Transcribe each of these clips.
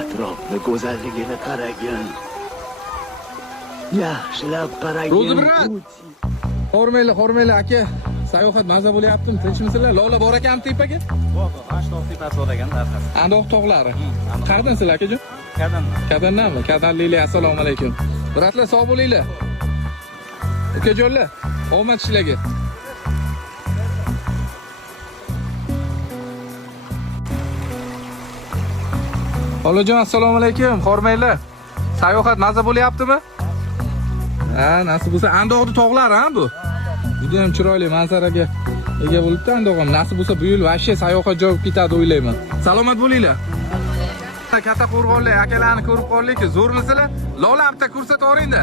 atrofni go'zalligini qaragin. Yaxshilab qaragin. Ro'zibirat. Hormayli aka. Sayohat maza bo'lyaptimi? Tinchmisizlar? Lola bor ekanmi tepaga? Bor, Ashtoq tepasi bor ekan darhas. Andoq tog'lari. Qayerdansizlar akajon? Kadandan. Kadandanmi? Kadanlilar, assalomu alaykum. Biratlar sog' bo'linglar. Ukajonlar, omad ishlarga. Olajon, assalomu alaykum. Hormaylar. Sayohat maza bo'lyaptimi? Ha, nasib bo'lsa Andoqning tog'lari ha bu. Juda ham chiroyli manzaraga ega bo'libdi Andoqam. Nasib bo'lsa bu yil vashshe sayohat joy ketadi o'ylayman. Salomat bo'linglar. Katta qo'rg'onlik akalarni ko'rib qoldik-ku, zo'rmisizlar? Lola bitta ko'rsatib yuboring-da.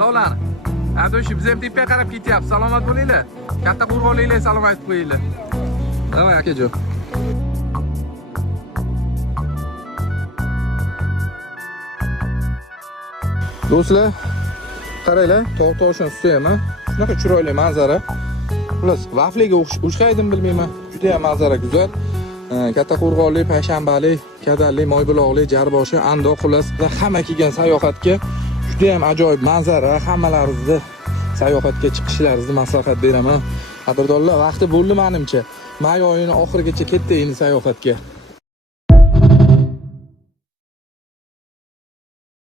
Lolani. Adoshi biz ham tepaga qarab ketyapmiz. Salomat bo'linglar. Katta qo'rg'onliklar salom aytib qo'yinglar. Davay akajon. Do'stlar, qaranglar, tog' toshdan suti ham, shunaqa chiroyli manzara. Xullas, vafliga o'xshaydim bilmayman. Juda ham manzara go'zal. Katta qo'rg'onlik, Payshanbalik, Kadanlik, Moybuloqlik, Jarboshi, Andoq xullas va hamma kelgan sayohatga juda ham ajoyib manzara. Hammalaringizni sayohatga chiqishlaringizni maslahat beraman. Qadrdonlar, vaqti bo'ldi menimcha. May oyining oxirigacha ketdi endi sayohatga.